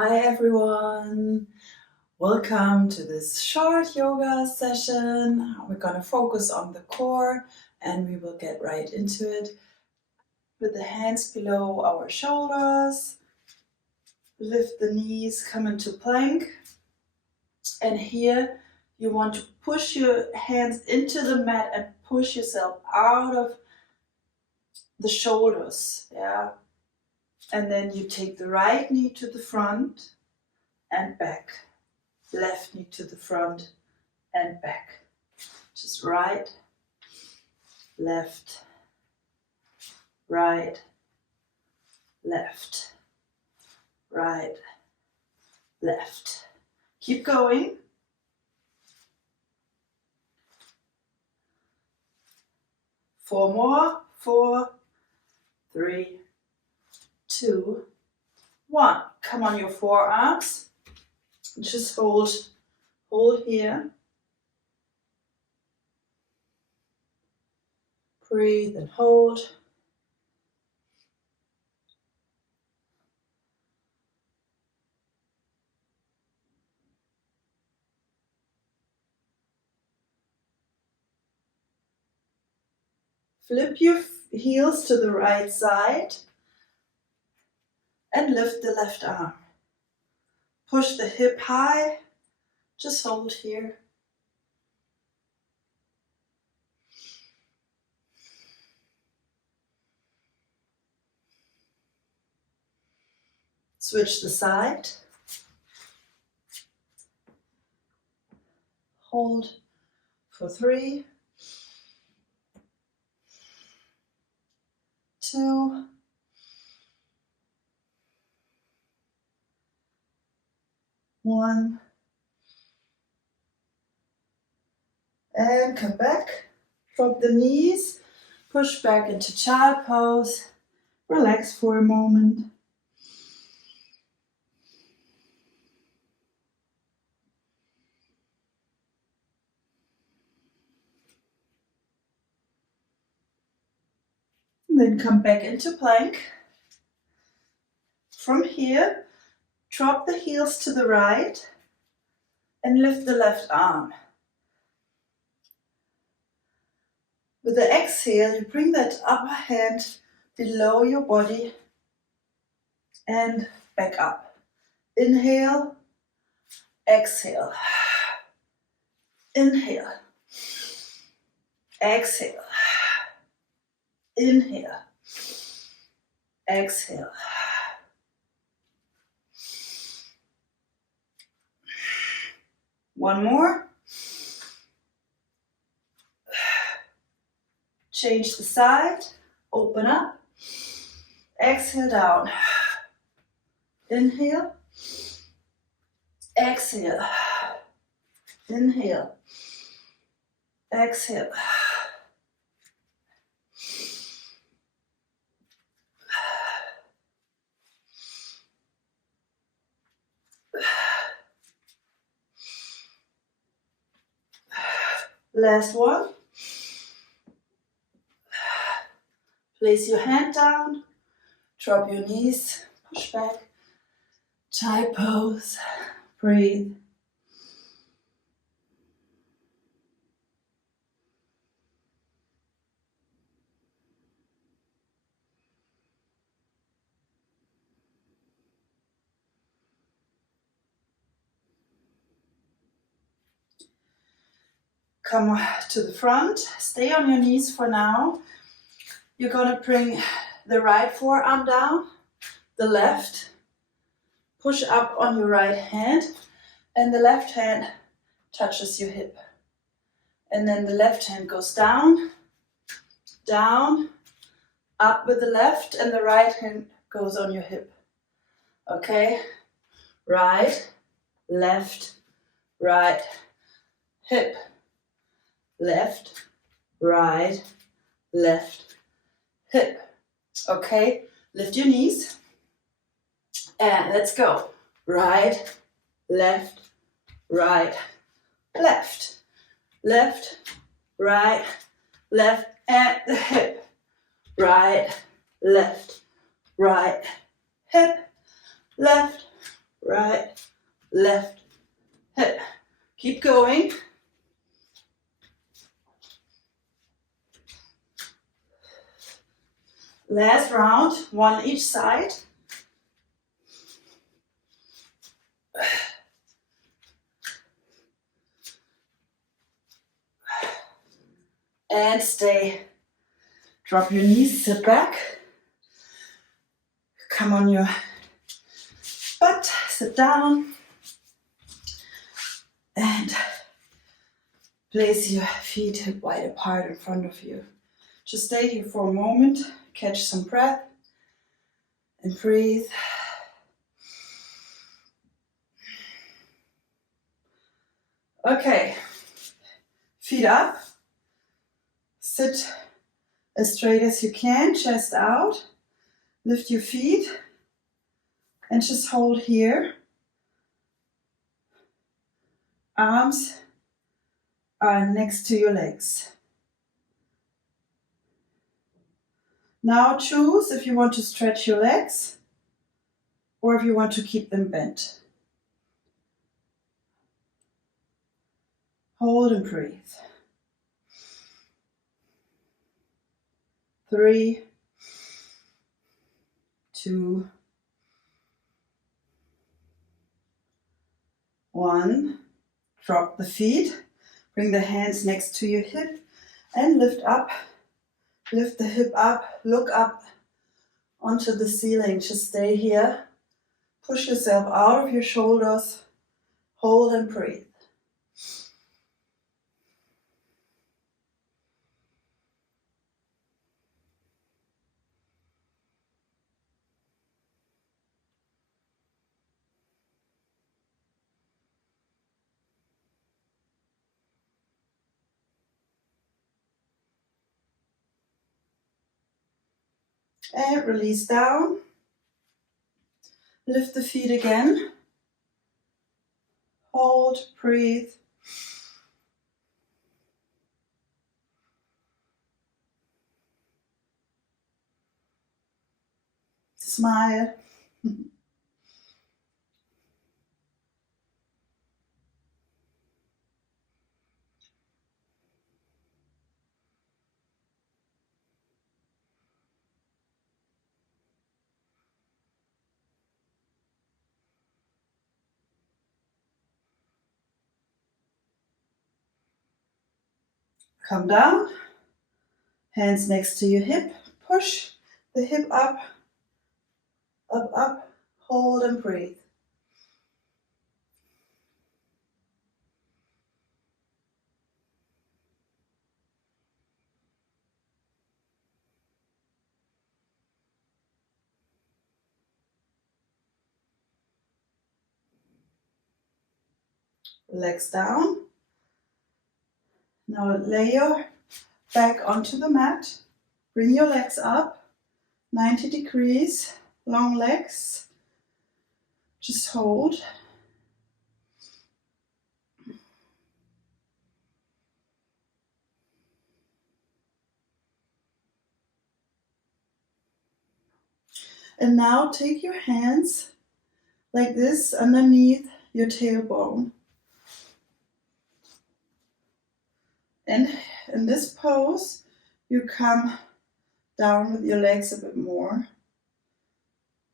Hi everyone, welcome to this short yoga session. We're going to focus on the core and we will get right into it with the hands below our shoulders. Lift the knees, come into plank, and here you want to push your hands into the mat and push yourself out of the shoulders, and then you take the right knee to the front and back. Left knee to the front and back. Just right, left, right, left, right, left. Keep going. Four more. 4, 3, 2, 1. Come on your forearms. Just hold here. Breathe and hold. Flip your heels to the right side and lift the left arm. Push the hip high. Just hold here. Switch the side. Hold for 3, 2, 1. And come back. Drop the knees. Push back into child pose. Relax for a moment. And then come back into plank. From here, drop the heels to the right and lift the left arm. With the exhale, you bring that upper hand below your body and back up. Inhale, exhale. Inhale, exhale. Inhale, exhale. One more. Change the side, open up, exhale down. Inhale, exhale. Inhale, exhale. Last one. Place your hand down, drop your knees, push back, child pose, breathe. Come to the front, stay on your knees for now. You're gonna bring the right forearm down, the left, push up on your right hand, and the left hand touches your hip. And then the left hand goes down, down, up with the left, and the right hand goes on your hip. Okay? Right, left, right, hip. Left, right, left, hip. Okay, lift your knees and let's go. Right, left, right, left, left, right, left, and the hip. Right, left, right, hip, left, right, left hip. Keep going. Last round, one each side. And stay. Drop your knees, sit back. Come on your butt, sit down. And place your feet hip wide apart in front of you. Just stay here for a moment, catch some breath, and breathe. Okay, feet up. Sit as straight as you can, chest out. Lift your feet and just hold here. Arms are next to your legs. Now choose if you want to stretch your legs or if you want to keep them bent. Hold and breathe. 3, 2, 1. Drop the feet. Bring the hands next to your hip and lift up. Lift the hip up. Look up onto the ceiling. Just stay here. Push yourself out of your shoulders. Hold and breathe. And release down. Lift the feet again. Hold, breathe. Smile. Come down. Hands next to your hip. Push the hip up, up, up. Hold and breathe. Legs down. Now lay your back onto the mat. Bring your legs up. 90 degrees. Long legs. Just hold. And now take your hands like this underneath your tailbone. And in this pose, you come down with your legs a bit more.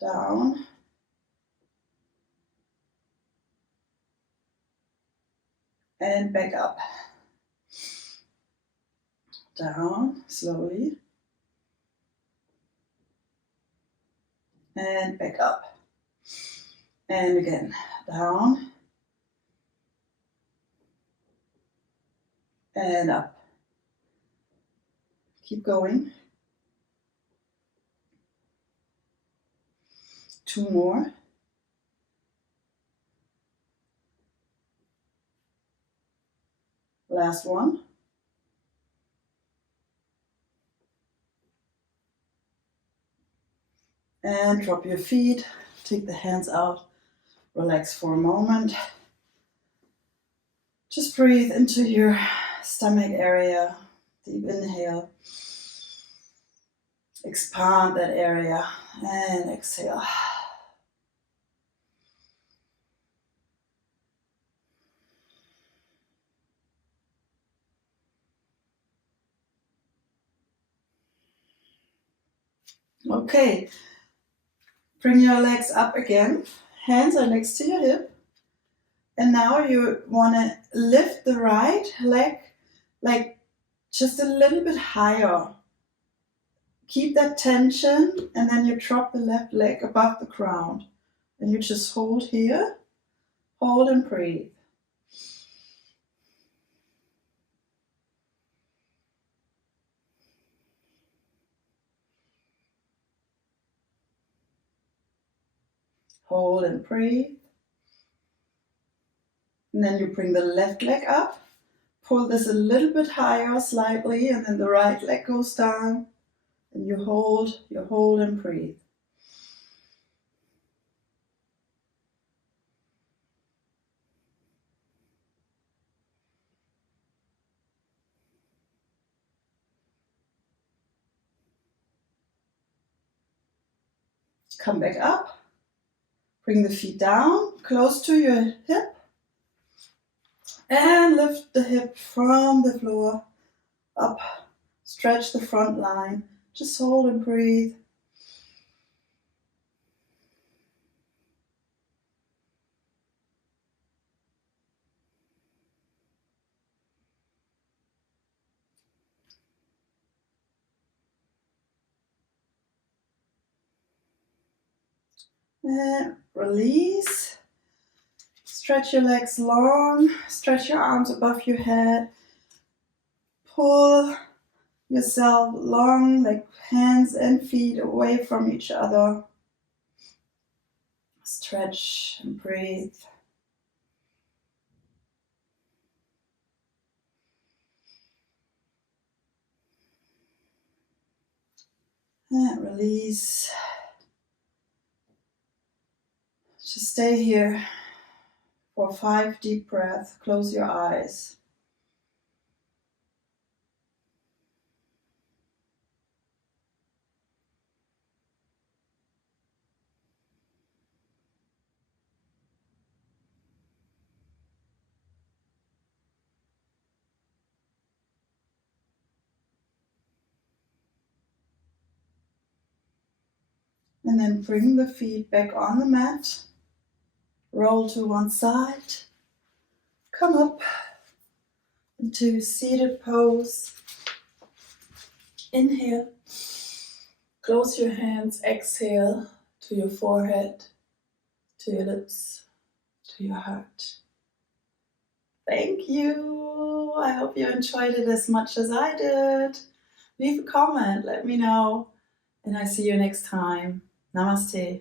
Down. And back up. Down, slowly. And back up. And again, down. And up. Keep going. 2 more. Last one. And drop your feet. Take the hands out. Relax for a moment. Just breathe into your stomach area. Deep inhale. Expand that area. And exhale. Okay, bring your legs up again. Hands are next to your hip. And now you want to lift the right leg like just a little bit higher. Keep that tension, and then you drop the left leg above the ground. And you just hold here, hold and breathe. Hold and breathe. And then you bring the left leg up, pull this a little bit higher slightly, and then the right leg goes down. And you hold and breathe. Come back up. Bring the feet down, close to your hip. And lift the hip from the floor up. Stretch the front line. Just hold and breathe. And release. Stretch your legs long. Stretch your arms above your head. Pull yourself long, like hands and feet away from each other. Stretch and breathe. And release. Just stay here for 5 deep breaths. Close your eyes. And then bring the feet back on the mat. Roll to one side. Come up into seated pose. Inhale. Close your hands. Exhale to your forehead, to your lips, to your heart. Thank you. I hope you enjoyed it as much as I did. Leave a comment. Let me know. And I see you next time. Namaste.